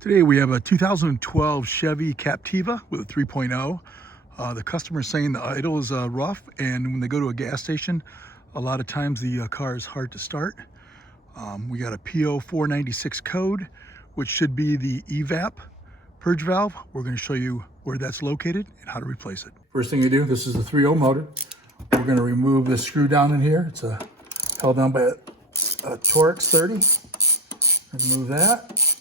Today we have a 2012 Chevy Captiva with a 3.0. The customer is saying the idle is rough, and when they go to a gas station, a lot of times the car is hard to start. We got a PO 496 code, which should be the EVAP purge valve. We're going to show you where that's located and how to replace it. First thing you do, this is the 3.0 motor. We're going to remove this screw down in here. It's held down by a Torx 30. Remove that.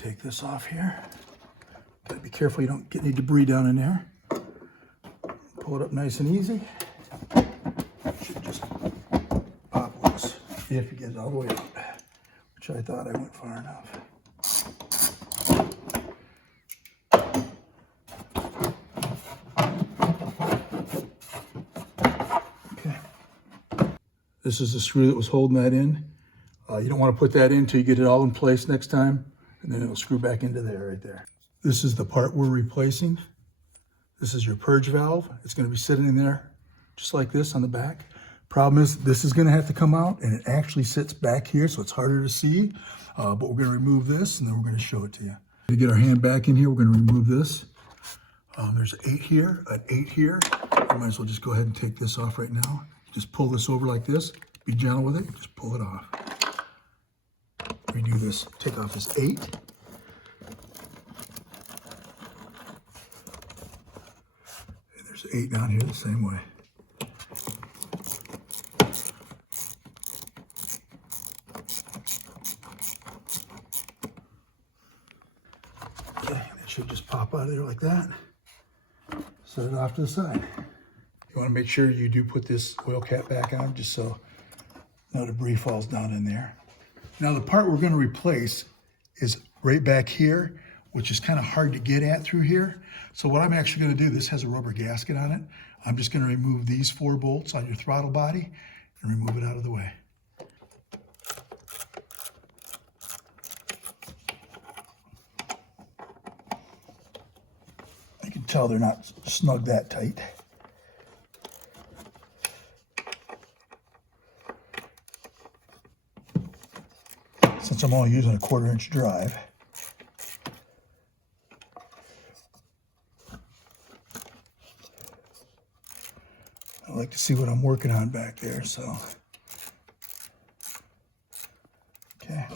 Take this off here. Gotta be careful you don't get any debris down in there. Pull it up nice and easy. Should just pop loose if you get it all the way up, which I thought I went far enough. Okay. This is the screw that was holding that in. You don't want to put that in until you get it all in place next time. And then it'll screw back into there right there. This is the part we're replacing. This is your purge valve. It's going to be sitting in there just like this on the back. Problem is this is going to have to come out, and it actually sits back here, so it's harder to see. But we're going to remove this, and then we're going to show it to you. To get our hand back in here, we're going to remove this. There's an 8 here, an 8 here. I might as well just go ahead and take this off right now. Just pull this over like this. Be gentle with it. Just pull it off. Redo this, take off this 8. And there's 8 down here the same way. Okay, it should just pop out of there like that. Set it off to the side. You want to make sure you do put this oil cap back on just so no debris falls down in there. Now the part we're going to replace is right back here, which is kind of hard to get at through here. So what I'm actually going to do, this has a rubber gasket on it. I'm just going to remove these 4 bolts on your throttle body and remove it out of the way. You can tell they're not snug that tight. Since I'm only using a 1/4 inch drive. I like to see what I'm working on back there, so. Okay.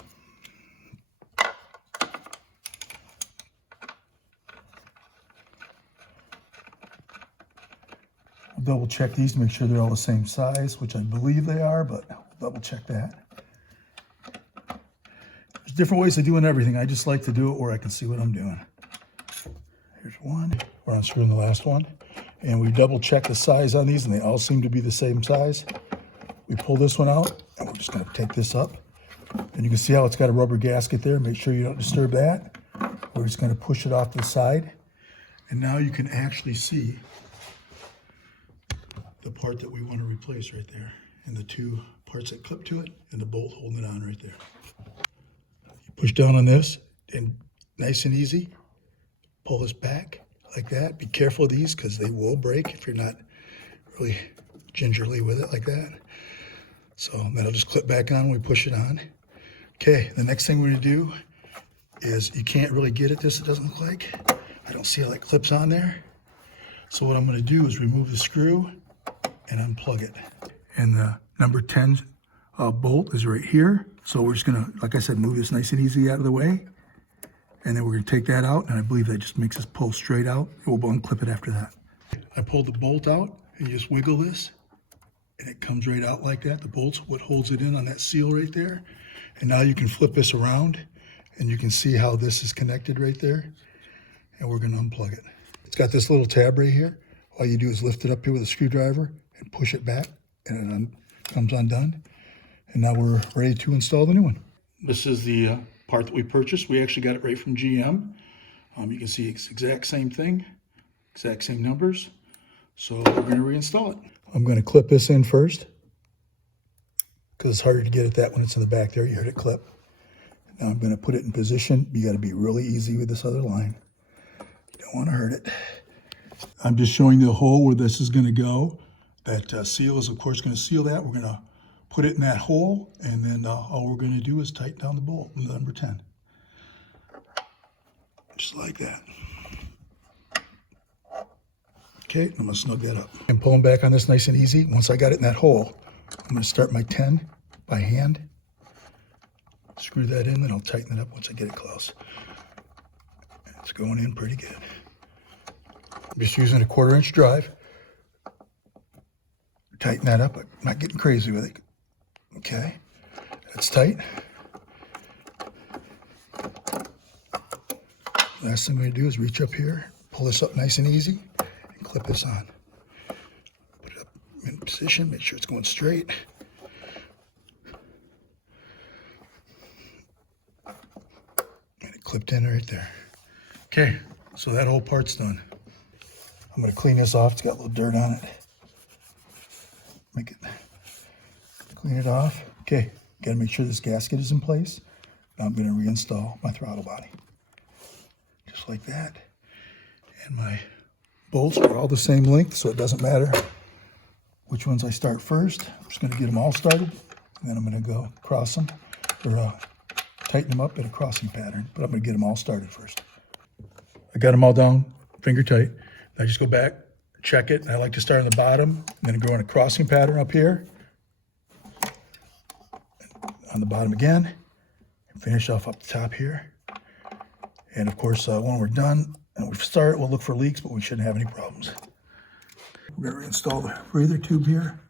I'll double check these to make sure they're all the same size, which I believe they are, but I'll double check that. There's different ways of doing everything. I just like to do it where I can see what I'm doing. Here's one. We're unscrewing the last one. And we double check the size on these, and they all seem to be the same size. We pull this one out, and we're just going to take this up. And you can see how it's got a rubber gasket there. Make sure you don't disturb that. We're just going to push it off to the side. And now you can actually see the part that we want to replace right there. And the 2 parts that clip to it, and the bolt holding it on right there. Push down on this, and nice and easy, pull this back like that. Be careful of these because they will break if you're not really gingerly with it like that. So that'll just clip back on when we push it on. Okay, the next thing we're going to do is, you can't really get at this, it doesn't look like. I don't see how that clips on there. So what I'm going to do is remove the screw and unplug it. And the number 10 bolt is right here. So we're just gonna, like I said, move this nice and easy out of the way. And then we're gonna take that out, and I believe that just makes us pull straight out. We'll unclip it after that. I pulled the bolt out, and you just wiggle this, and it comes right out like that. The bolt's what holds it in on that seal right there. And now you can flip this around, and you can see how this is connected right there. And we're gonna unplug it. It's got this little tab right here. All you do is lift it up here with a screwdriver and push it back, and it comes undone. And now we're ready to install the new one. This is the part that we purchased. We actually got it right from GM. You can see it's exact same thing, exact same numbers. So we're going to reinstall it. I'm going to clip this in first because it's harder to get at that when it's in the back there. You heard it clip. Now I'm going to put it in position. You got to be really easy with this other line. You don't want to hurt it. I'm just showing the hole where this is going to go. That seal is, of course, going to seal that. We're going to put it in that hole, and then all we're going to do is tighten down the bolt, number 10. Just like that. Okay, I'm going to snug that up. And pulling back on this nice and easy. Once I got it in that hole, I'm going to start my 10 by hand. Screw that in, then I'll tighten it up once I get it close. It's going in pretty good. I'm just using a 1/4 inch drive. Tighten that up, but I'm not getting crazy with it. Okay, that's tight. Last thing I'm going to do is reach up here, pull this up nice and easy, and clip this on. Put it up in position, make sure it's going straight. And it clipped in right there. Okay, so that whole part's done. I'm going to clean this off. It's got a little dirt on it. Clean it off. Okay, got to make sure this gasket is in place. Now I'm going to reinstall my throttle body. Just like that. And my bolts are all the same length, so it doesn't matter which ones I start first. I'm just going to get them all started, and then I'm going to go cross them, or tighten them up in a crossing pattern, but I'm going to get them all started first. I got them all down, finger tight. I just go back, check it. I like to start on the bottom, and then go in a crossing pattern up here, on the bottom again, and finish off up the top here. And of course, when we're done and we start, we'll look for leaks, but we shouldn't have any problems. We're going to reinstall the breather tube here.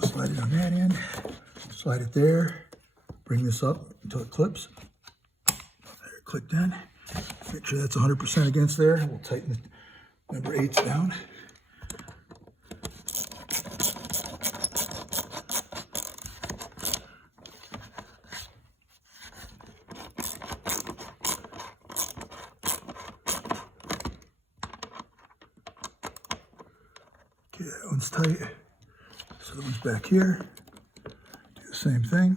Slide it on that end, slide it there, bring this up until it clips. There, it clicked in. Make sure that's 100% against there. We'll tighten the number 8s down. Okay, that one's tight. So the one's back here. Do the same thing.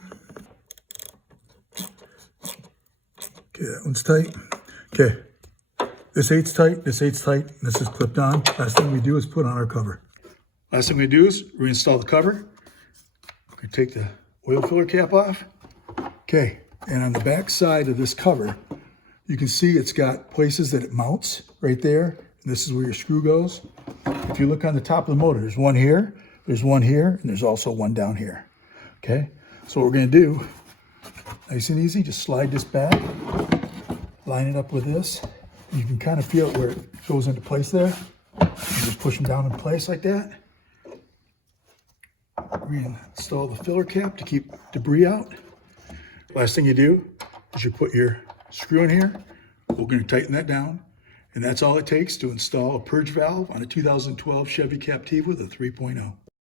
Okay, that one's tight. Okay, this 8's tight, this 8's tight, and this is clipped on. Last thing we do is put on our cover. Last thing we do is reinstall the cover. We take the oil filler cap off. Okay, and on the back side of this cover, you can see it's got places that it mounts right there. And this is where your screw goes. If you look on the top of the motor, there's one here, and there's also one down here. Okay, so what we're going to do, nice and easy, just slide this back, line it up with this. You can kind of feel it where it goes into place there. And just push them down in place like that. Reinstall the filler cap to keep debris out. Last thing you do is you put your screw in here. We're going to tighten that down. And that's all it takes to install a purge valve on a 2012 Chevy Captiva with a 3.0.